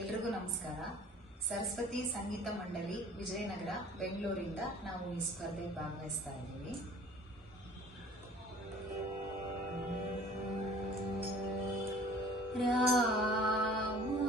ಎಲ್ರಿಗೂ ನಮಸ್ಕಾರ. ಸರಸ್ವತಿ ಸಂಗೀತ ಮಂಡಳಿ ವಿಜಯನಗರ ಬೆಂಗಳೂರಿಂದ ನಾವು ಈ ಸ್ಪರ್ಧೆಗೆ ಭಾಗವಹಿಸ್ತಾ ಇದ್ದೀವಿ. ರಾಮ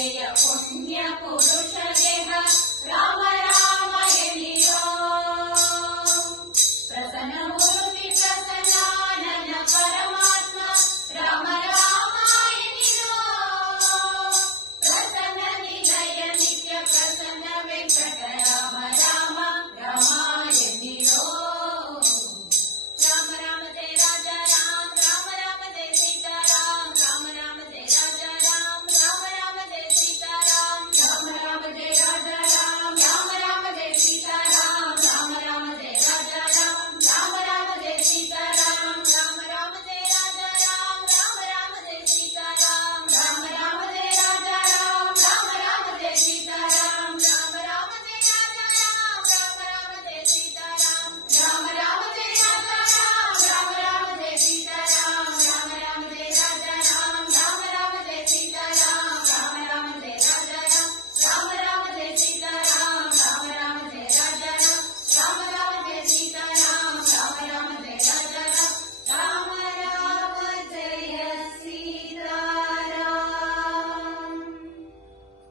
जय पुण्य पुरुष देह राम